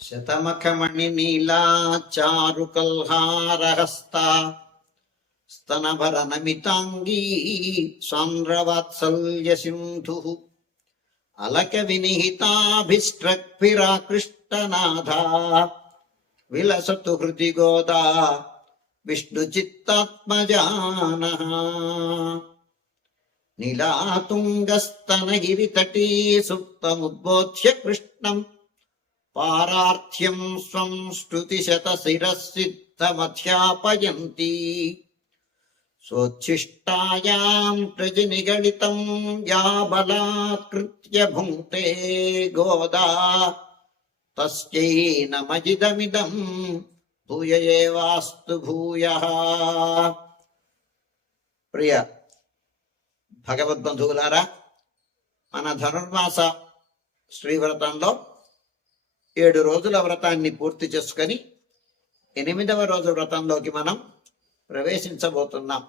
శతమఖమణి నీలా చారుకల్హారహస్తా స్తనభరనమితాంగీ సాంద్రవాత్సల్య సింధు అలక వినిహితాభిష్ట్రక్భిరాకృష్టనాథా విలసతు హృది గోదా విష్ణుచిత్తాత్మజానః నీలాతుంగస్తనగిరితటీ సుప్తముద్బోధ్య కృష్ణం పారార్థ్యం స్వం స్తుతిశతశిరసిద్ధమధ్యాపయంతి సోచ్ఛిష్టాయాం ప్రజనిగళితం యా బలాత్కృత్య భుంక్తే గోదా తస్యై నమజిదమిదం భూయ ఏవాస్తు భూయః. ప్రియ భగవద్బంధువులారా, మన ధనుర్మాస శ్రీవ్రతంలో 7 రోజుల వ్రతాన్ని పూర్తి చేసుకొని 8వ రోజు వ్రతంలోకి మనం ప్రవేశించబోతున్నాం.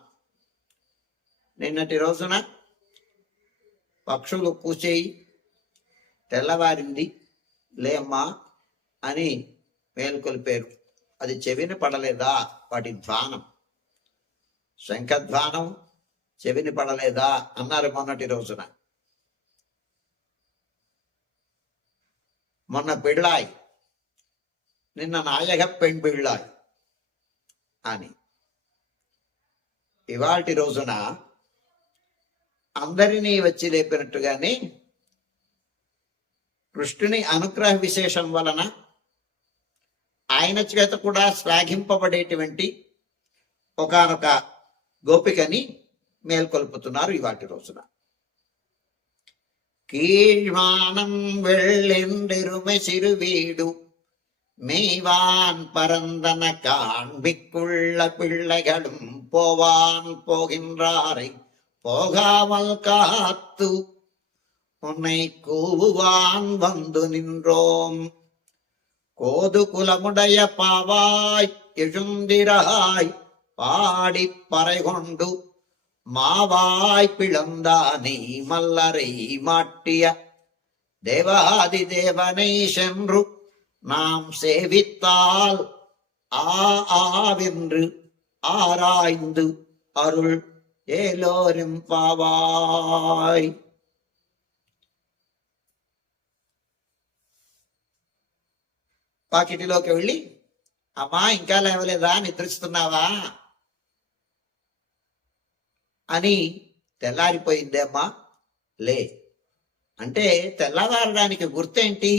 నిన్నటి రోజున పక్షులు కూచేయి తెల్లవారింది లేమ్మా అని మేలుకొల్పారు. అది చెవిని పడలేదా? వాటి ధ్వానం, శంఖధ్వానం చెవిని పడలేదా అన్నారు మొన్నటి రోజున. మొన్న పిళ్ళాయి, నిన్న నాయక పెణ్ పిళ్ళాయి అని. ఇవాల్టి రోజున అందరినీ వచ్చి లేపినట్టుగానే కృష్ణుని అనుగ్రహ విశేషం వలన ఆయన చేత కూడా శ్లాఘింపబడేటువంటి ఒకానొక గోపికని మేల్కొల్పుతున్నారు ఇవాటి రోజున. கீழ்வானம் வெள்ளென்றெருமை சிறுவீடு மேய்வான் பரந்தன காண்பிக்குள்ள பிள்ளைகளும் போவான் போகின்றாரை போகாமல் காத்து உன்னை கூவுவான் வந்து நின்றோம். கோது குலமுடைய பாவாய் எழுந்திராய் பாடி பறை கொண்டு மாவாய் பிளந்தானை மல்லரை மாட்டிய தேவாதி தேவனை சென்று நாம் சேவித்தால் ஆவென்று ஆராய்ந்து அருள் ஏலோரும் பாவாய். పాకిటిలోకి వెళ్ళి, అమ్మా ఇంకా లేవలేదా, నిద్రిస్తున్నావా అని, తెల్లారిపోయిందే అమ్మా లే అంటే తెల్లవారడానికి గుర్తేంటి,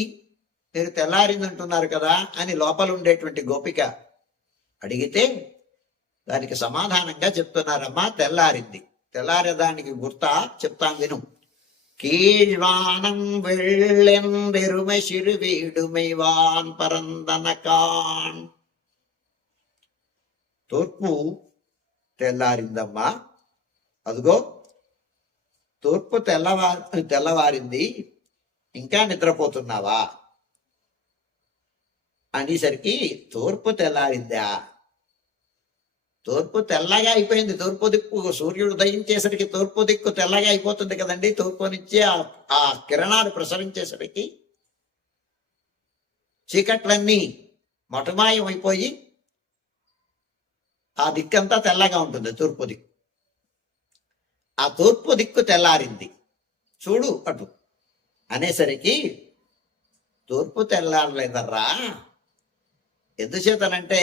మీరు తెల్లారిందంటున్నారు కదా అని లోపల ఉండేటువంటి గోపిక అడిగితే దానికి సమాధానంగా చెప్తున్నారమ్మా, తెల్లారింది. తెల్లారేదానికి గుర్తా చెప్తాం విను. கீழ்வானம் வெள்ளென்றெருமை சிறு வீடுமைவான் పరందనకాన్. తూర్పు తెల్లారిందమ్మా, అదిగో తూర్పు తెల్లవారింది, ఇంకా నిద్రపోతున్నావా అనేసరికి తూర్పు తెల్లారిందా? తూర్పు తెల్లగా అయిపోయింది. తూర్పు దిక్కు సూర్యుడు ఉదయించేసరికి తూర్పు దిక్కు తెల్లగా అయిపోతుంది కదండి. తూర్పు నుంచి ఆ కిరణాలు ప్రసరించేసరికి చీకట్లన్నీ మటుమాయం అయిపోయి ఆ దిక్కంతా తెల్లగా ఉంటుంది తూర్పు దిక్కు. ఆ తూర్పు దిక్కు తెల్లారింది చూడు అటు అనేసరికి తూర్పు తెల్లారలేదర్రా. ఎందుచేతనంటే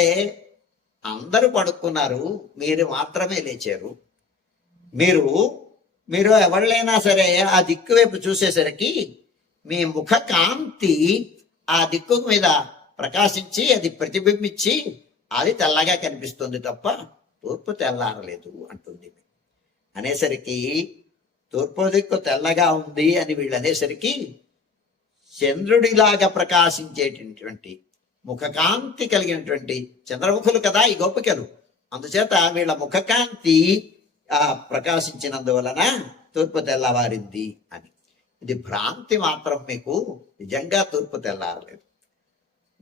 అందరూ పడుకున్నారు, మీరు మాత్రమే లేచారు. మీరు ఎవళ్ళైనా సరే ఆ దిక్కు వైపు చూసేసరికి మీ ముఖ కాంతి ఆ దిక్కు మీద ప్రకాశించి అది ప్రతిబింబించి అది తెల్లగా కనిపిస్తుంది తప్ప తూర్పు తెల్లారలేదు అంటుంది. అనేసరికి తూర్పు దిక్కు తెల్లగా ఉంది అని వీళ్ళు అనేసరికి చంద్రుడిలాగా ప్రకాశించేటటువంటి ముఖకాంతి కలిగినటువంటి చంద్రముఖులు కదా ఈ గోపికలు. అందుచేత వీళ్ళ ముఖకాంతి ప్రకాశించినందువలన తూర్పు తెల్లవారింది అని. ఇది భ్రాంతి మాత్రం. మీకు నిజంగా తూర్పు తెల్లారలేదు.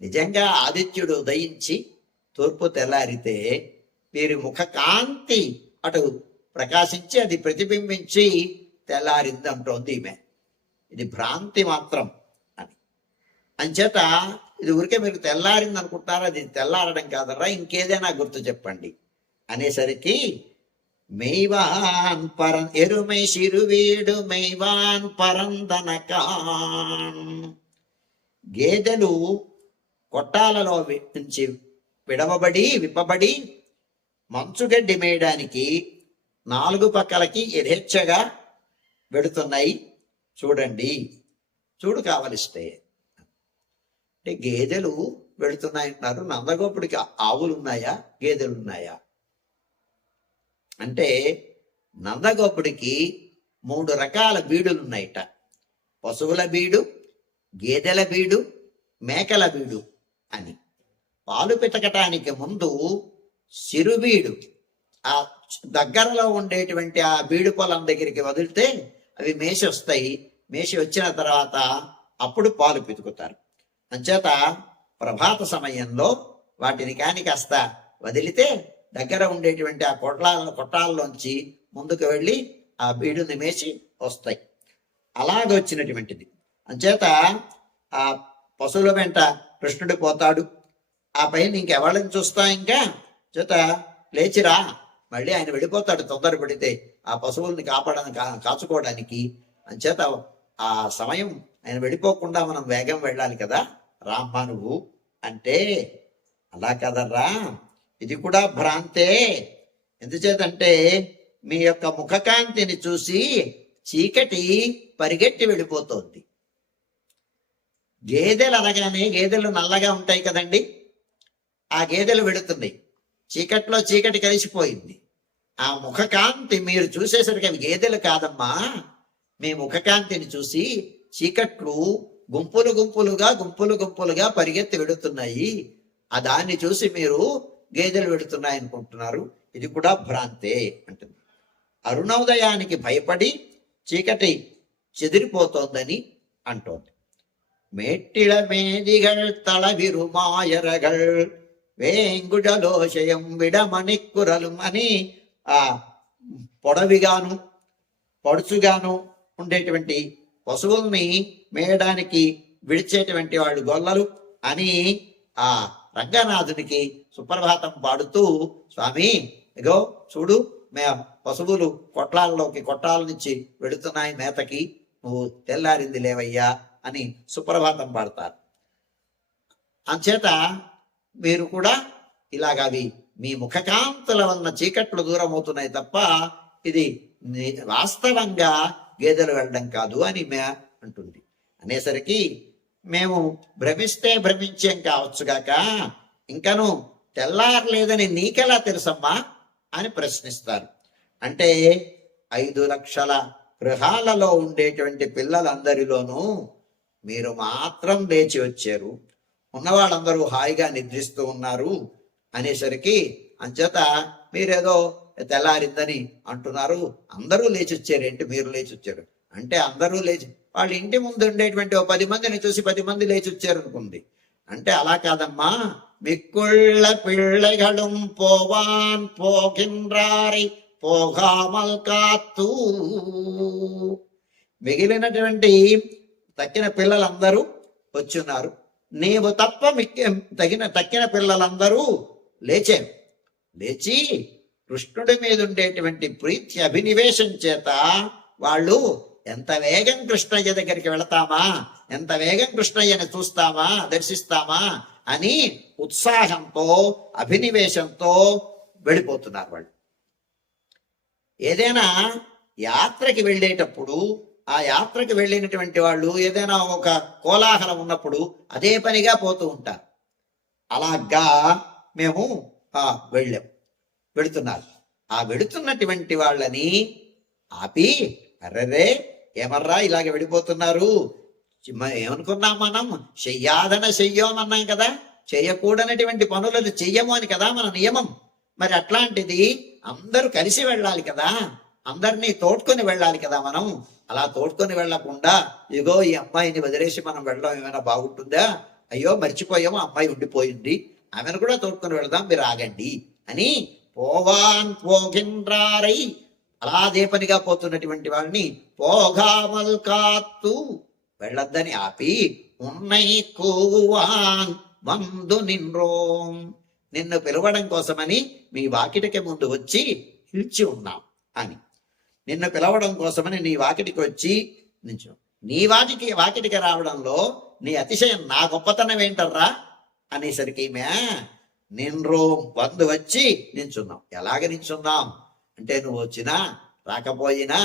నిజంగా ఆదిత్యుడు ఉదయించి తూర్పు తెల్లారితే వీరి ముఖకాంతి అటు ప్రకాశించి అది ప్రతిబింబించి తెల్లారింది అంటోంది ఈమె. ఇది భ్రాంతి మాత్రం అని. అంచేత ఇది ఊరికే మీరు తెల్లారింది అనుకుంటారా, అది తెల్లారడం కాదరా, ఇంకేదైనా గుర్తు చెప్పండి అనేసరికి మెయ్వాన్ ఎరుమై శిరువీడు మెయ్వాన్ పరందనకాన్. గేదెలు కొట్టాలలో నుంచి విప్పబడి మంచుగడ్డి మేయడానికి 4 పక్కలకి యథేచ్ఛగా వెడుతున్నాయి చూడండి, చూడు కావలిస్తే. అంటే గేదెలు వెళుతున్నాయంటున్నారు. నందగోపుడికి ఆవులు ఉన్నాయా, గేదెలు ఉన్నాయా అంటే నందగోపుడికి 3 రకాల బీడులు ఉన్నాయిట. పశువుల బీడు, గేదెల బీడు, మేకల బీడు అని. పాలు పితకటానికి ముందు సిరుబీడు ఆ దగ్గరలో ఉండేటువంటి ఆ బీడు పొలం దగ్గరికి వదిలితే అవి మేసి వస్తాయి. మేసి వచ్చిన తర్వాత అప్పుడు పాలు పితుకుతారు. అంచేత ప్రభాత సమయంలో వాటిని కాస్త వదిలితే దగ్గర ఉండేటువంటి ఆ కొట్టాల్లోంచి ముందుకు వెళ్ళి ఆ బీడుని మేసి వస్తాయి. అలాగొచ్చినటువంటిది. అంచేత ఆ పశువుల వెంట కృష్ణుడు పోతాడు. ఆ పైన ఇంకెవళ్ళని చూస్తా, ఇంకా చేత లేచిరా, మళ్ళీ ఆయన వెళ్ళిపోతాడు తొందరపడితే ఆ పశువుల్ని కాచుకోవడానికి. అంచేత ఆ సమయం ఆయన వెళ్ళిపోకుండా మనం వేగం వెళ్ళాలి కదా రామ్మ నువ్వు అంటే. అలా కదర్రా, ఇది కూడా భ్రాంతే. ఎందుచేతంటే మీ యొక్క ముఖకాంతిని చూసి చీకటి పరిగెట్టి వెళ్ళిపోతోంది. గేదెలు అనగానే గేదెలు నల్లగా ఉంటాయి కదండి, ఆ గేదెలు వెళుతున్నాయి. చీకట్లో చీకటి కలిసిపోయింది. ఆ ముఖకాంతి మీరు చూసేసరికి అవి గేదెలు కాదమ్మా. మీ ముఖకాంతిని చూసి చీకట్లు గుంపులు గుంపులుగా పరిగెత్తి వెళుతున్నాయి. ఆ దాన్ని చూసి మీరు గేదెలు వెళుతున్నాయి అనుకుంటున్నారు. ఇది కూడా భ్రాంతే అంటుంది. అరుణోదయానికి భయపడి చీకటి చెదిరిపోతోందని అంటోంది. మేట్టిళ మేదిగల్ తళవిరుమాయరగల్ వేంగుడలోశయం విడమణిక్కురలు అని ఆ పొడవిగాను పడుచుగాను ఉండేటువంటి పశువుల్ని మేయడానికి విడిచేటువంటి వాళ్ళు గొల్లలు అని ఆ రంగనాథునికి సుప్రభాతం పాడుతూ, స్వామి ఇగో చూడు, పశువులు కొట్టాల నుంచి వెళుతున్నాయి మేతకి, నువ్వు తెల్లారింది లేవయ్యా అని సుప్రభాతం పాడతారు. అంచేత మీరు కూడా ఇలాగవి మీ ముఖకాంతుల వలన చీకట్లు దూరం అవుతున్నాయి తప్ప ఇది వాస్తవంగా గేదెలు వెళ్ళడం కాదు అని అంటుంది. అనేసరికి మేము భ్రమిస్తే భ్రమించేం కావచ్చుగాక, ఇంకను తెల్లారలేదని నీకెలా తెలుసమ్మా అని ప్రశ్నిస్తారు. అంటే 5 లక్షల గృహాలలో ఉండేటువంటి పిల్లలందరిలోనూ మీరు మాత్రం లేచి వచ్చారు, ఉన్నవాళ్ళందరూ హాయిగా నిద్రిస్తూ ఉన్నారు అనేసరికి, అంచేత మీరేదో తెల్లారిందని అంటున్నారు, అందరూ లేచి వచ్చారేంటి, మీరు లేచి వచ్చారు అంటే అందరూ లేచి, వాళ్ళ ఇంటి ముందు ఉండేటువంటి 10 మందిని చూసి 10 మంది లేచి వచ్చారు అనుకుంది. అంటే అలా కాదమ్మా, మిక్కుళ్ళ పిళ్ళగళం పోవాన్ పోకిన్రారి పోగామల్ కాత్తూ, మిగిలినటువంటి తక్కిన పిల్లలందరూ వచ్చున్నారు, నీవు తప్ప తక్కిన పిల్లలందరూ లేచారు. లేచి కృష్ణుడి మీద ఉండేటువంటి ప్రీతి అభినివేశం చేత వాళ్ళు ఎంత వేగం కృష్ణయ్య దగ్గరికి వెళతామా, ఎంత వేగం కృష్ణయ్యని చూస్తామా, దర్శిస్తామా అని ఉత్సాహంతో అభినివేశంతో వెళ్ళిపోతున్నారు వాళ్ళు. ఏదైనా యాత్రకి వెళ్ళేటప్పుడు ఆ యాత్రకి వెళ్ళినటువంటి వాళ్ళు ఏదైనా ఒక కోలాహలం ఉన్నప్పుడు అదే పనిగా పోతూ ఉంటారు. అలాగా మేము వెళుతున్నారు. ఆ వెళుతున్నటువంటి వాళ్ళని ఆపి, అర్రరే ఏమర్రా ఇలాగ వెళ్ళిపోతున్నారు, ఏమనుకున్నాం మనం, చెయ్యాదన చెయ్యోమన్నాం కదా, చెయ్యకూడనటువంటి పనులను చెయ్యము అని కదా మన నియమం. మరి అట్లాంటిది అందరూ కలిసి వెళ్ళాలి కదా, అందరినీ తోడ్కొని వెళ్ళాలి కదా మనం. అలా తోడ్కొని వెళ్లకుండా ఇగో ఈ అమ్మాయిని వదిలేసి మనం వెళ్ళడం ఏమైనా బాగుంటుందా, అయ్యో మర్చిపోయాము అమ్మాయి ఉండిపోయింది, ఆమెను కూడా తోడ్కొని వెళదాం, మీరు ఆగండి అని పోవాన్ పోగిన్రారై అలా అదే పనిగా పోతున్నటువంటి వాళ్ళని పోగామల్ కాత్తు వెళ్ళొద్దని ఆపి ఉన్నై కూవాన్ వందు నిన్రోం. నిన్ను పిలవడం కోసమని మీ వాకిటికి ముందు వచ్చి నిలిచి ఉన్నాం అని. నిన్ను పిలవడం కోసమని నీ వాకిటికి వచ్చి నిల్చు. నీ వాకిటికి రావడంలో నీ అతిశయం, నా గొప్పతనం ఏంటర్రా అనేసరికి నిన్రోం వందు వచ్చి నించున్నాం. ఎలాగ నించున్నాం అంటే, నువ్వు వచ్చినా రాకపోయినా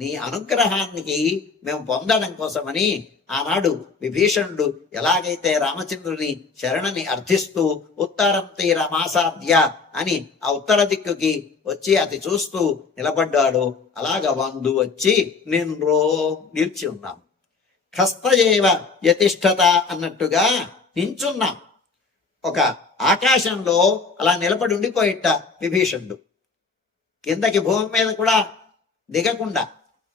నీ అనుగ్రహానికి మేము పొందడం కోసమని ఆనాడు విభీషణుడు ఎలాగైతే రామచంద్రుని శరణని అర్థిస్తూ ఉత్తరం తీరమాసాధ్య అని ఆ ఉత్తర దిక్కుకి వచ్చి అది చూస్తూ నిలబడ్డాడు, అలాగ వందు వచ్చి నిల్చి ఉన్నాం. ఖస్తయేవ యతిష్ఠత అన్నట్టుగా నించున్నాం. ఒక ఆకాశంలో అలా నిలబడి ఉండిపోయిట్ట విభీషణుడు. కిందకి భూమి మీద కూడా దిగకుండా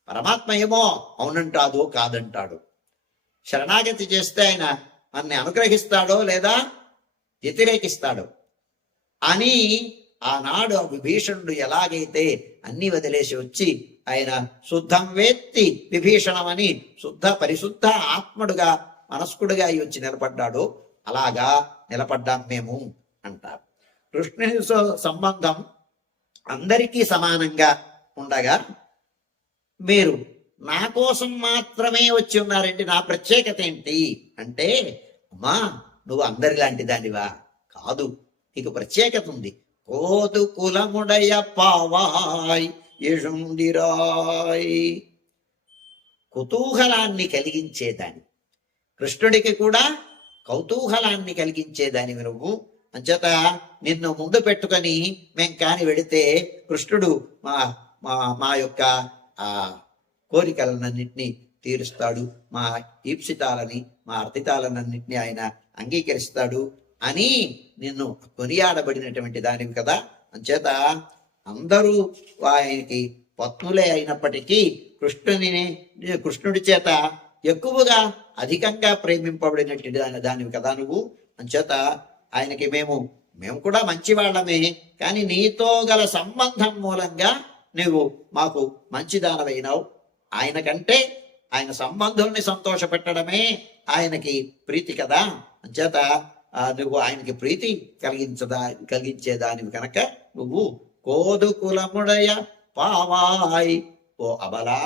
పరమాత్మ ఏమో అవునంటాడు కాదంటాడు. శరణాగతి చేస్తే ఆయన మనని అనుగ్రహిస్తాడో లేదా వ్యతిరేకిస్తాడో అని ఆనాడు విభీషణుడు ఎలాగైతే అన్ని వదిలేసి వచ్చి ఆయన శుద్ధం వేత్తి విభీషణమని పరిశుద్ధ ఆత్ముడుగా మనస్కుడుగా వచ్చి నిలబడ్డాడు, అలాగా నిలబడ్డాం మేము అంటారు. కృష్ణుని సంబంధం అందరికీ సమానంగా ఉండగా మీరు నా కోసం మాత్రమే వచ్చి ఉన్నారంటే నా ప్రత్యేకత ఏంటి అంటే, అమ్మా నువ్వు అందరిలాంటి దానివా? కాదు, నీకు ప్రత్యేకత ఉంది. కోదు కులముడయ పావాయ్ యశుండిరాయ్. కుతూహలాన్ని కలిగించేదాని, కృష్ణుడికి కూడా కౌతూహలాన్ని కలిగించేదానివి నువ్వు. అంచేత నిన్ను ముందు పెట్టుకొని మేం కాని వెళితే కృష్ణుడు మా యొక్క కోరికలన్నింటినీ తీరుస్తాడు, మా ఈప్సితాలని మా అర్థితాలన్నింటినీ ఆయన అంగీకరిస్తాడు అని నిన్ను కొనియాడబడినటువంటి దానివి కదా. అంచేత అందరూ ఆయనకి పత్నులే అయినప్పటికీ కృష్ణుడి చేత ఎక్కువగా అధికంగా ప్రేమింపబడినట్టు దానివి కదా నువ్వు. అంచేత ఆయనకి మేము కూడా మంచి వాళ్ళమే, కానీ నీతో గల సంబంధం మూలంగా నువ్వు మాకు మంచిదానమైనావు. ఆయన కంటే ఆయన సంబంధుల్ని సంతోష పెట్టడమే ఆయనకి ప్రీతి కదా. అంచేత నువ్వు ఆయనకి ప్రీతి కలిగించేదానివి కనుక నువ్వు కోదు కులముడయ పావాయ్. ఓ అబలా,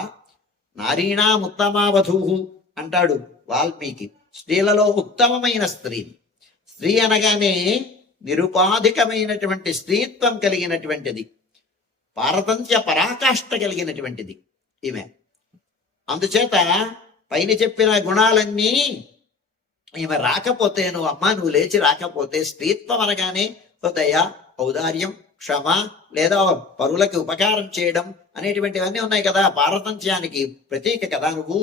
నారీణాముత్తమావధూ అంటాడు వాల్మీకి. స్త్రీలలో ఉత్తమమైన స్త్రీ అనగానే నిరుపాధికమైనటువంటి స్త్రీత్వం కలిగినటువంటిది, పారతంత్య పరాకాష్ఠ కలిగినటువంటిది ఈమె. అందుచేత పైన చెప్పిన గుణాలన్నీ ఈమె రాకపోతే, నువ్వు లేచి రాకపోతే, స్త్రీత్వం అనగానే దయ, ఔదార్యం, క్షమ, లేదా పరులకి ఉపకారం చేయడం అనేటువంటివన్నీ ఉన్నాయి కదా, పారతంత్యానికి ప్రతీక కదా నువ్వు.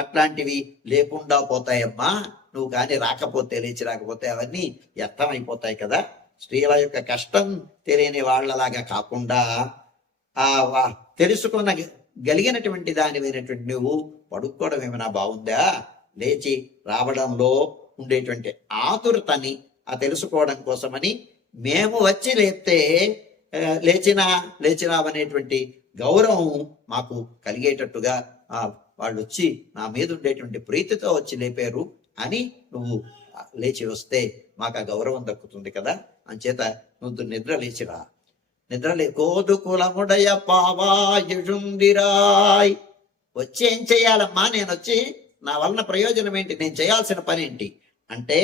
అట్లాంటివి లేకుండా పోతాయమ్మా నువ్వు కానీ రాకపోతే, లేచి రాకపోతే అవన్నీ వ్యర్థమైపోతాయి కదా. స్త్రీల యొక్క కష్టం తెలియని వాళ్ళలాగా కాకుండా తెలుసుకున్న గలిగినటువంటి దానివైనటువంటి నువ్వు పడుకోవడం ఏమైనా బాగుందా? లేచి రావడంలో ఉండేటువంటి ఆతురతని తెలుసుకోవడం కోసమని మేము వచ్చి లేపితే లేచినావనేటువంటి గౌరవం మాకు కలిగేటట్టుగా వాళ్ళు వచ్చి నా మీద ఉండేటువంటి ప్రీతితో వచ్చి లేపారు అని నువ్వు లేచి వస్తే మాకు ఆ గౌరవం దక్కుతుంది కదా. అంచేత నువ్వు నిద్రలేచిరా. కోదు కులముడయ పావాయుండిరాయ్. వచ్చి ఏం చెయ్యాలమ్మా? నేను వచ్చి నా వలన ప్రయోజనం ఏంటి? నేను చేయాల్సిన పని ఏంటి అంటే,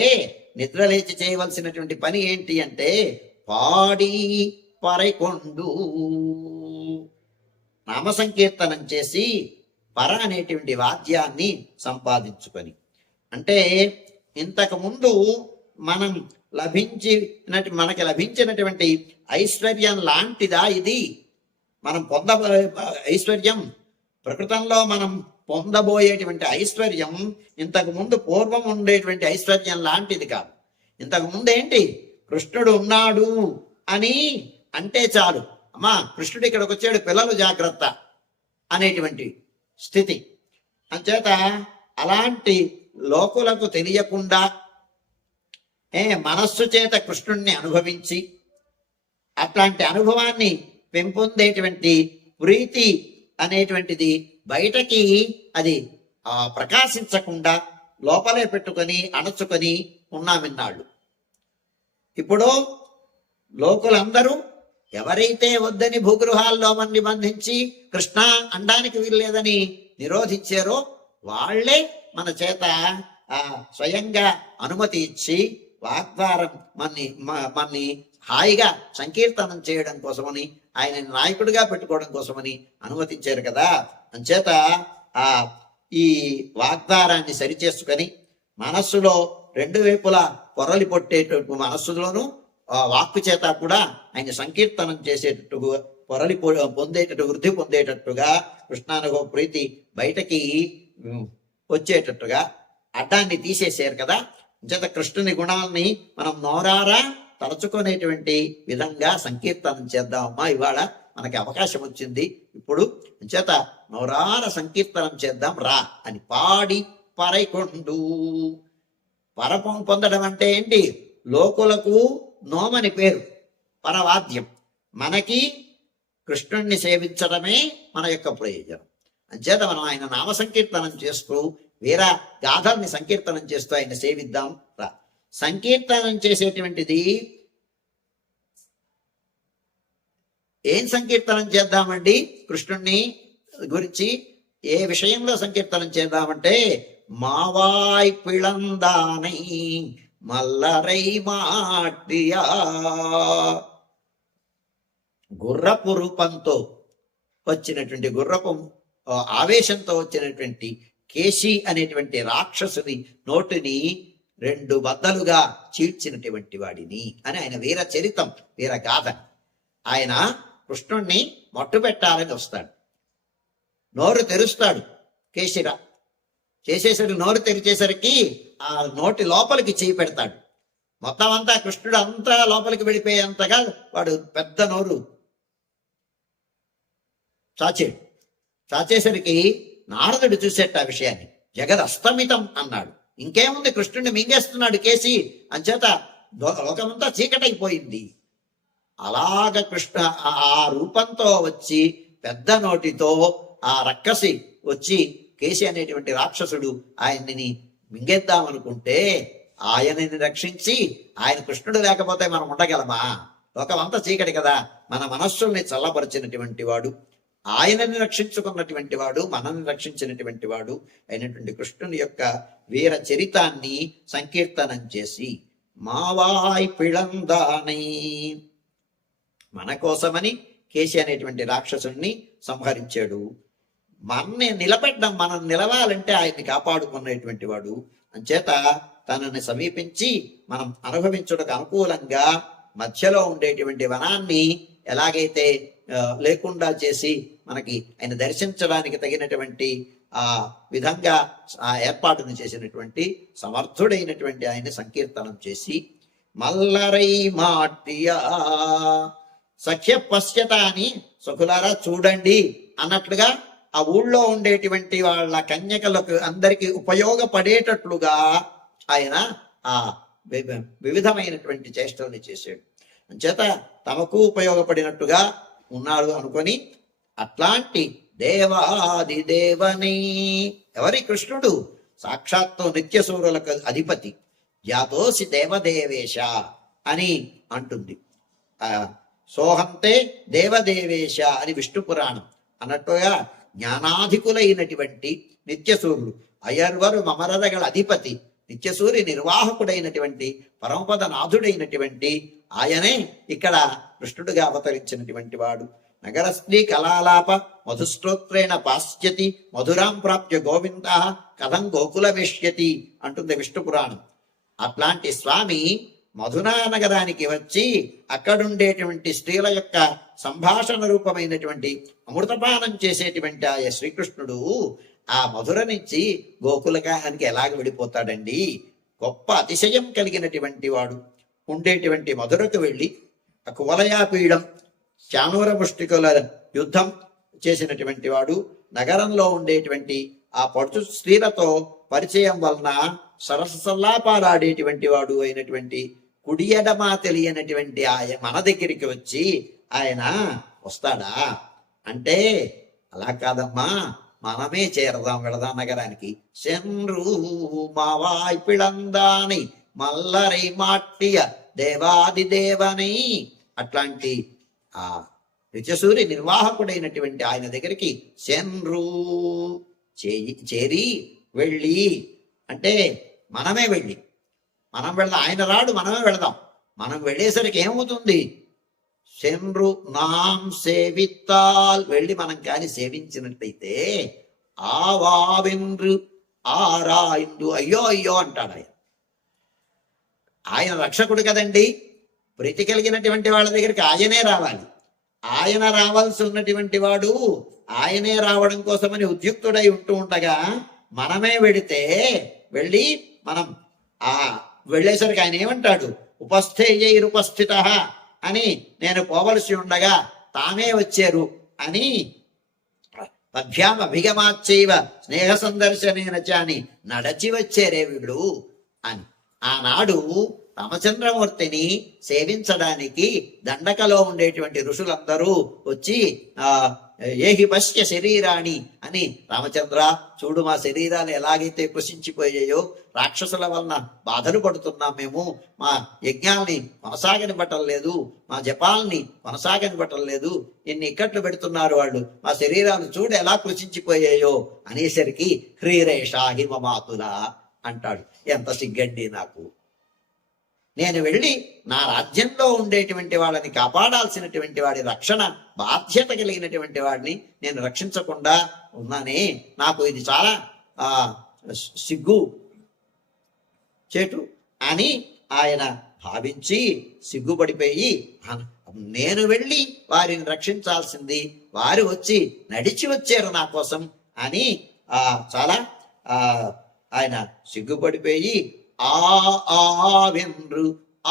నిద్రలేచి చేయవలసినటువంటి పని ఏంటి అంటే, పాడి పరైకొండు నామ సంకీర్తనం చేసి పర అనేటువంటి వాద్యాన్ని సంపాదించుకొని. అంటే ఇంతకు ముందు మనకి లభించినటువంటి ఐశ్వర్యం లాంటిదా ఇది? మనం ఐశ్వర్యం ప్రకృతంలో మనం పొందబోయేటువంటి ఐశ్వర్యం ఇంతకు ముందు పూర్వం ఉండేటువంటి ఐశ్వర్యం లాంటిది కాదు. ఇంతకు ముందు ఏంటి? కృష్ణుడు ఉన్నాడు అని అంటే చాలు, అమ్మా కృష్ణుడు ఇక్కడికి వచ్చాడు, పిల్లలు జాగ్రత్త అనేటువంటి స్థితి. అంచేత అలాంటి లోకులకు తెలియకుండా మనస్సు చేత కృష్ణుణ్ణి అనుభవించి అట్లాంటి అనుభవాన్ని పెంపొందేటువంటి ప్రీతి అనేటువంటిది బయటకి అది ప్రకాశించకుండా లోపలే పెట్టుకొని అణచుకొని ఉన్నామిన్నాళ్ళు. ఇప్పుడు లోకులందరూ ఎవరైతే వద్దని భూగృహాల్లో మన్ని బంధించి కృష్ణ అనడానికి వీల్లేదని నిరోధించారో వాళ్లే మన చేత స్వయంగా అనుమతి ఇచ్చి వాగ్దారం మన్ని హాయిగా సంకీర్తనం చేయడం కోసమని, ఆయన నాయకుడిగా పెట్టుకోవడం కోసమని అనుమతించారు కదా. అంచేత ఈ వాగ్దారాన్ని సరిచేసుకొని మనస్సులో రెండు వైపులా పొరలి పొట్టేటట్టు మనస్సులోనూ వాక్కు చేత కూడా ఆయన సంకీర్తనం చేసేటట్టు పొరలి పొందేటట్టు వృద్ధి పొందేటట్టుగా కృష్ణానుభవ ప్రీతి బయటకి వచ్చేటట్టుగా అడ్డాన్ని తీసేసారు కదా. చేత కృష్ణుని గుణాలని మనం నోరారా తలుచుకునేటువంటి విధంగా సంకీర్తనం చేద్దామమ్మా. ఇవాళ మనకి అవకాశం వచ్చింది. ఇప్పుడు చేత నోరార సంకీర్తనం చేద్దాం రా అని పాడి పరైకొండు. పరపం పొందడం అంటే ఏంటి? లోకులకు నోమని పేరు, పరవాద్యం. మనకి కృష్ణుణ్ణి సేవించడమే మన యొక్క ప్రయోజనం. అంచేత మనం ఆయన నామ సంకీర్తనం చేస్తూ వీర గాథల్ని సంకీర్తనం చేస్తూ ఆయన సేవిద్దాం రా. సంకీర్తనం చేసేటువంటిది ఏం సంకీర్తనం చేద్దామండి? కృష్ణుణ్ణి గురించి ఏ విషయంలో సంకీర్తనం చేద్దామంటే, మావాయ్ పిళందానై మల్లరై మాటియా. గుర్రపు రూపంతో వచ్చినటువంటి, గుర్రపు ఆవేశంతో వచ్చినటువంటి కేశి అనేటువంటి రాక్షసుని నోటిని రెండు బద్దలుగా చీల్చినటువంటి వాడిని అని ఆయన వీర చరితం, వీర గాథ. ఆయన కృష్ణుణ్ణి మట్టు పెట్టాలని వస్తాడు. నోరు తెరుస్తాడు కేశిరా. చేసేసరికి నోరు తెరిచేసరికి ఆ నోటి లోపలికి చేయి పెడతాడు. మొత్తం అంతా కృష్ణుడు అంతా లోపలికి వెళ్ళిపోయేంతగా వాడు పెద్ద నోరు చాచాడు. చాచేసరికి నారదుడు చూసేట ఆ విషయాన్ని. జగదస్తమితం అన్నాడు. ఇంకేముంది, కృష్ణుడిని మింగేస్తున్నాడు కేసి. అంచేత లోకమంతా చీకటైపోయింది. అలాగ కృష్ణ ఆ రూపంతో వచ్చి పెద్ద నోటితో ఆ రక్కసి వచ్చి కేసి అనేటువంటి రాక్షసుడు ఆయన్ని మింగేద్దామనుకుంటే ఆయనని రక్షించి, ఆయన కృష్ణుడు లేకపోతే మనం ఉండగలమా? లోకమంతా చీకటి కదా. మన మనస్సుల్ని చల్లపరిచినటువంటి వాడు, ఆయనని రక్షించుకున్నటువంటి వాడు, మనల్ని రక్షించినటువంటి వాడు అయినటువంటి కృష్ణుని యొక్క వీర చరితాన్ని సంకీర్తనం చేసి మావాయ్ పిళందానై, మన కోసమని కేసి అనేటువంటి రాక్షసుని సంహరించాడు. మనని నిలబెట్టడం, మనం నిలవాలంటే ఆయన్ని కాపాడుకునేటువంటి వాడు. అంచేత తనని సమీపించి మనం అనుభవించుటకు అనుకూలంగా మధ్యలో ఉండేటువంటి వనాన్ని ఎలాగైతే లేకుండా చేసి మనకి ఆయన దర్శించడానికి తగినటువంటి ఆ విధంగా ఆ ఏర్పాటును చేసినటువంటి సమర్థుడైనటువంటి ఆయన సంకీర్తనం చేసి మల్లరై మాటియా సఖ్య పశ్యత అని, సఖులారా చూడండి అన్నట్లుగా ఆ ఊళ్ళో ఉండేటువంటి వాళ్ళ కన్యకలకు అందరికీ ఉపయోగపడేటట్లుగా ఆయన ఆ వివిధమైనటువంటి చేష్టల్ని చేశాడు. అంచేత తమకు ఉపయోగపడినట్టుగా ఉన్నాడు అనుకొని అట్లాంటి దేవాది దేవని, ఎవరి? కృష్ణుడు సాక్షాత్తు నిత్యసూరులకు అధిపతి. జాతోసి దేవదేవేశ అని అంటుంది. సోహంతే దేవదేవేశ అని విష్ణు పురాణం అన్నట్టుగా జ్ఞానాధికులైనటువంటి నిత్యసూరుడు, అయర్వరు మమరదగల అధిపతి, నిత్యసూరి నిర్వాహకుడైనటువంటి పరమపద నాథుడైనటువంటి ఆయనే ఇక్కడ కృష్ణుడుగా అవతరించినటువంటి వాడు. నగరస్త్రీ కళాలాప మధుస్తోత్రేణ పాశ్యతి మధురాం ప్రాప్య గోవింద కథం గోకులమేష్యతి అంటుంది విష్ణు పురాణం. అట్లాంటి స్వామి మధునా నగరానికి వచ్చి అక్కడుండేటువంటి స్త్రీల యొక్క సంభాషణ రూపమైనటువంటి అమృతపానం చేసేటువంటి ఆ శ్రీకృష్ణుడు ఆ మధుర నుంచి గోకులకానికి ఎలాగ వెళ్ళిపోతాడండి? గొప్ప అతిశయం కలిగినటువంటి వాడు ఉండేటువంటి మధురకు వెళ్ళి ఆ కువలయాపీడం చానూర ముష్టికుల యుద్ధం చేసినటువంటి వాడు, నగరంలో ఉండేటువంటి ఆ పడుచు స్త్రీలతో పరిచయం వలన సరసల్లాపాలాడేటువంటి వాడు అయినటువంటి కుడియడమా తెలియనటువంటి ఆయన మన దగ్గరికి వచ్చి ఆయన వస్తాడా అంటే, అలా కాదమ్మా, మనమే చేరదాం, వెళదాం నగరానికి. సెన్రు మావాయ్ పిళందాని మల్లరై మాట్టియ దేవాది దేవని. అట్లాంటి ఆ రుచసూరి నిర్వాహకుడైనటువంటి ఆయన దగ్గరికి సెన్రు చేరి వెళ్ళి, అంటే మనమే వెళ్ళి, మనం వెళదాం. ఆయన రాడు, మనమే వెళదాం. మనం వెళ్ళేసరికి ఏమవుతుంది? సెన్రు నాం సేవిత్తాల్, వెళ్ళి మనం కానీ సేవించినట్లయితే ఆవావెన్రు ఆరాయిందు, అయ్యో అయ్యో అంటాడు ఆయన. ఆయన రక్షకుడు కదండి. ప్రీతి కలిగినటువంటి వాళ్ళ దగ్గరికి ఆయనే రావాలి. ఆయన రావాల్సి ఉన్నటువంటి వాడు ఆయనే రావడం కోసమని ఉద్యుక్తుడై ఉంటూ ఉండగా మనమే వెళితే, వెళ్ళి మనం వెళ్ళేసరికి ఆయన ఏమంటాడు? ఉపస్థేయైరుపస్థిత అని, నేను పోవలసి ఉండగా తామే వచ్చారు అని. పద్భ్యాం అభిగమాచ్చైవ స్నేహ సందర్శనేన అని, నడచి వచ్చారే వీళ్ళు అని. ఆనాడు రామచంద్రమూర్తిని సేవించడానికి దండకలో ఉండేటువంటి ఋషులందరూ వచ్చి ఏహి పశ్య శరీరాణి అని, రామచంద్ర చూడు మా శరీరాలు ఎలాగైతే కృషించిపోయాయో, రాక్షసుల వలన బాధలు పడుతున్నాం మేము, మా యజ్ఞాల్ని కొనసాగనివ్వటం లేదు, మా జపాల్ని కొనసాగనివ్వటం లేదు, ఇన్ని ఇక్కట్లు పెడుతున్నారు వాళ్ళు, మా శరీరాలు చూడు ఎలా కృషించిపోయాయో అనేసరికి హ్రీరేషా హిమమాతుల అంటాడు. ఎంత సిగ్గండి నాకు. నేను వెళ్ళి నా రాజ్యంలో ఉండేటువంటి వాళ్ళని కాపాడాల్సినటువంటి వాడి రక్షణ బాధ్యత కలిగినటువంటి వాడిని నేను రక్షించకుండా ఉన్నానే, నాకు ఇది చాలా సిగ్గు చేటు అని ఆయన భావించి సిగ్గుపడిపోయి, నేను వెళ్ళి వారిని రక్షించాల్సింది, వారు వచ్చి నడిచి వచ్చారు నా కోసం అని చాలా ఆయన సిగ్గుపడిపోయి ఆవెన్రు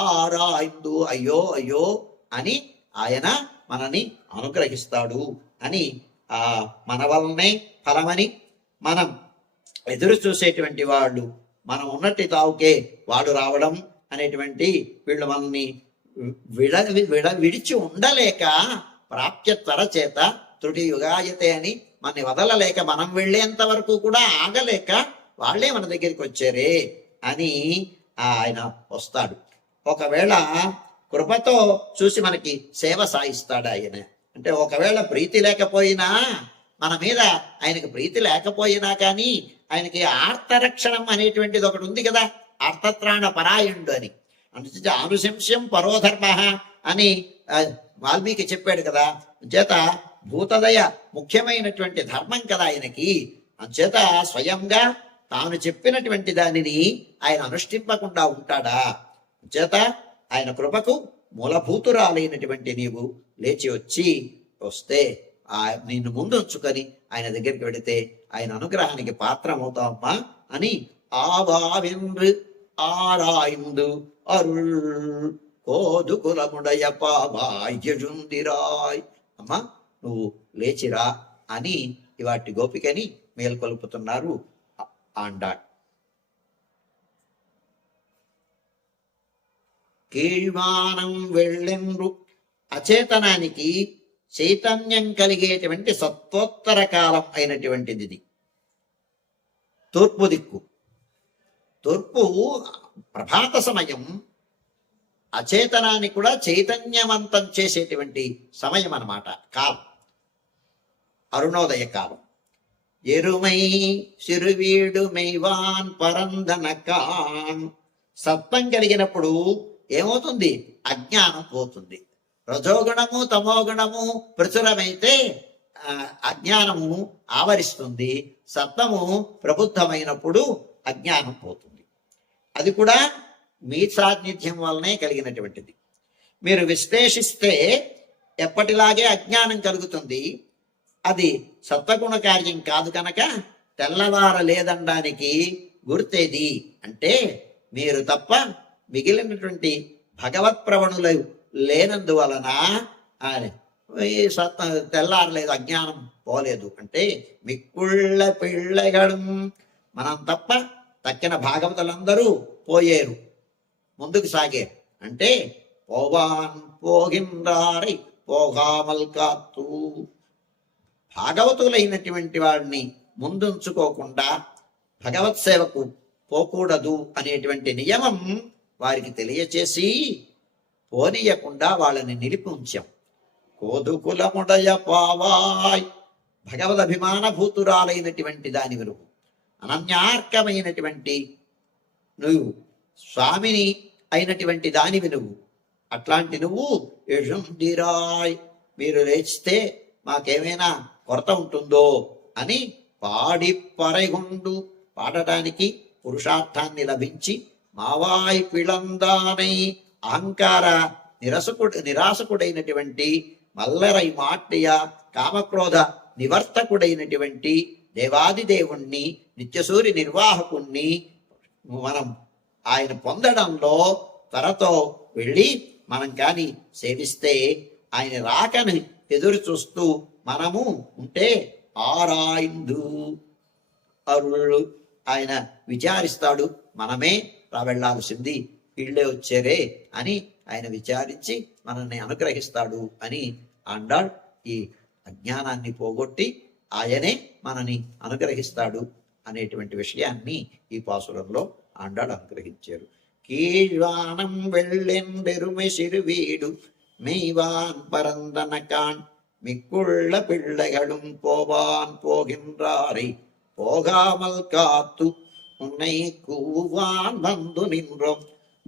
ఆరాయిందు, అయ్యో అయ్యో అని ఆయన మనని అనుగ్రహిస్తాడు అని, మన వల్లనే ఫలమని మనం ఎదురు చూసేటువంటి వాళ్ళు, మనం ఉన్నట్టు తావుకే వాడు రావడం అనేటువంటి, వీళ్ళు మనల్ని విడిచి ఉండలేక ప్రాప్యత్వర చేత త్రుటి యుగాయతే అని మనని వదలలేక, మనం వెళ్ళేంత వరకు కూడా ఆగలేక వాళ్ళే మన దగ్గరికి వచ్చారే అని ఆయన వస్తాడు. ఒకవేళ కృపతో చూసి మనకి సేవ సాయిస్తాడు ఆయన. అంటే ఒకవేళ ప్రీతి లేకపోయినా, మన మీద ఆయనకి ప్రీతి లేకపోయినా కానీ, ఆయనకి ఆర్తరక్షణం అనేటువంటిది ఒకటి ఉంది కదా, ఆర్తత్రాణ పరాయణుడు అని. అంటే అనుశంస్యం పరోధర్మ అని వాల్మీకి చెప్పాడు కదా. అంచేత భూతదయ ముఖ్యమైనటువంటి ధర్మం కదా ఆయనకి. అంచేత స్వయంగా తాను చెప్పినటువంటి దానిని ఆయన అనుష్ఠింపకుండా ఉంటాడా? చేత ఆయన కృపకు మూలభూతురాలైనటువంటి నీవు లేచి వస్తే నిన్ను ముందు ఉంచుకొని ఆయన దగ్గరికి వెళితే ఆయన అనుగ్రహానికి పాత్రమవుతామమ్మా అని ఆవావెన్రు ఆరాయిందు అరుళ్ కోదు కులముడయ పావాయ్యుందిరాయ్. అమ్మా నువ్వు లేచిరా అని ఇవాటి గోపికని మేల్కొల్పుతున్నారు ఆండాళ్. కీழ்వానం వెళ్ళెండ్రు, అచేతనానికి చైతన్యం కలిగేటువంటి సత్వోత్తర కాలం అయినటువంటిది ఇది. తూర్పు దిక్కు, తూర్పు ప్రభాత సమయం, అచేతనాన్ని కూడా చైతన్యవంతం చేసేటువంటి సమయం అన్నమాట, కాలం, అరుణోదయ కాలం. ఎరుమై సిరువీడు మెయ్వాన్ పరందన కాన్. సత్వం కలిగినప్పుడు ఏమవుతుంది? అజ్ఞానం పోతుంది. రజోగుణము తమోగుణము ప్రచురమైతే అజ్ఞానము ఆవరిస్తుంది. సత్వము ప్రబుద్ధమైనప్పుడు అజ్ఞానం పోతుంది. అది కూడా మీ సాన్నిధ్యం వల్లనే కలిగినటువంటిది. మీరు విశ్లేషిస్తే ఎప్పటిలాగే అజ్ఞానం కలుగుతుంది. అది సత్వగుణ కార్యం కాదు కనుక తెల్లవార లేదనడానికి గుర్తేది అంటే, మీరు తప్ప మిగిలినటువంటి భగవత్ ప్రవణులు లేనందువలన తెల్లారలేదు, అజ్ఞానం పోలేదు. అంటే మిక్కుళ్ళ పిళ్ళగడం, మనం తప్ప తక్కిన భాగవతులందరూ పోయేరు, ముందుకు సాగారు. అంటే పోవాన్ పోగిందారై పోగామల్ కాత్తు, భాగవతులైనటువంటి వాడిని ముందుంచుకోకుండా భగవత్ సేవకు పోకూడదు అనేటువంటి నియమం వారికి తెలియచేసి పోనీయకుండా వాళ్ళని నిలిపి ఉంచాం. కోదుకులముడయ పావాయ్, భగవదభిమానభూతురాలైనటువంటి దానివి నువ్వు, అనన్యార్కమైనటువంటి నువ్వు, స్వామిని అయినటువంటి దానివి నువ్వు. అట్లాంటి నువ్వు యశుండిరాయ్, మీరు లేచితే మాకేమైనా కొరత ఉంటుందో అని పాడి పరైగొండు, పాడటానికి పురుషార్థాన్ని లభించి మావాయ్ పిళందానై, అహంకార నిరాశకుడైనటువంటి మల్లరై మాట్య కామక్రోధ నివర్తకుడైనటువంటి దేవాదిదేవుణ్ణి, నిత్యసూరి నిర్వాహకుణ్ణి మనం ఆయన పొందడంలో త్వరతో వెళ్ళి మనం కానీ సేవిస్తే, ఆయన రాకని ఎదురు చూస్తూ మనము ఉంటే ఆరాయిందు అరుళ్ళు, ఆయన విచారిస్తాడు, మనమే వెళ్ళాల్సింది, వీళ్ళే వచ్చారే అని ఆయన విచారించి మనల్ని అనుగ్రహిస్తాడు అని ఆండాళ్ ఈ అజ్ఞానాన్ని పోగొట్టి ఆయనే మనని అనుగ్రహిస్తాడు అనేటువంటి విషయాన్ని ఈ పాసురంలో ఆండాళ్ అనుగ్రహించారు. கீழ்வானம் வெள்ளென்றெருமை சிறுவீடு மெய்வான் பரந்தனகான் மிக்குள்ள பிள்ளைகளும் போவான் போகின்றாரை போகாமல் காத்து உன்னை கூவான் வந்து நின்றோம்.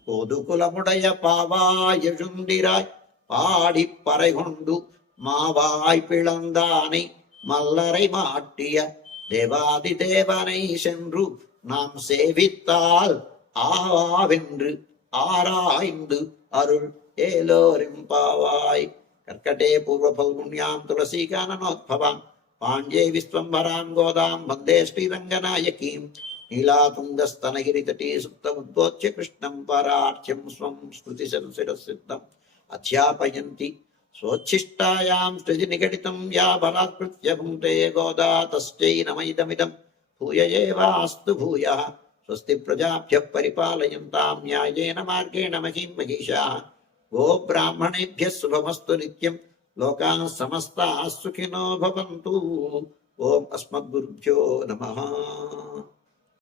பொதுகுலமுடைய பாவாய் எழுந்திராய் பாடி பறை கொண்டு மாவாய் பிளந்தானை மல்லரை மாட்டிய தேவாதி தேவனை சென்று நாம் சேவித்தால் ஆவாவென்று ஆராய்ந்து அருள் ஏலோரிம்பாவாய். கர்க்கடே பூர்வ பல்குண்யாம் துளசீகானனோத்பவாம் பாண்யே விஸ்வம்பராம் கோதாம் வந்தே ஸ்ரீரங்கநாயகீம் நீலாதுங்கஸ்தனகிரிதடீ சுப்தமுத்போச்ய கிருஷ்ணம் பரார்ச்சியம் ஸ்வம் ஸ்மிருதிசம்சிரசித்தம் அத்யாபயந்தி ஸ்வோச்சிஷ்டாயாம் ஸ்ருதி நிகடிதம் யா பலாத்கிருத்ய புங்கே கோதா தஸ்யை நமைதமிதம் భూయ ఏవాస్తు భూయః. స్వస్తి ప్రజాభ్యః పరిపాలయంతాం న్యాయేన మార్గేణ మహీం మహిషాః. గోబ్రాహ్మణేభ్యः శుభమస్తు నిత్యం. లోకాః సమస్తాః సుఖినో భవంతు. ఓం అస్మద్గురుభ్యో నమః.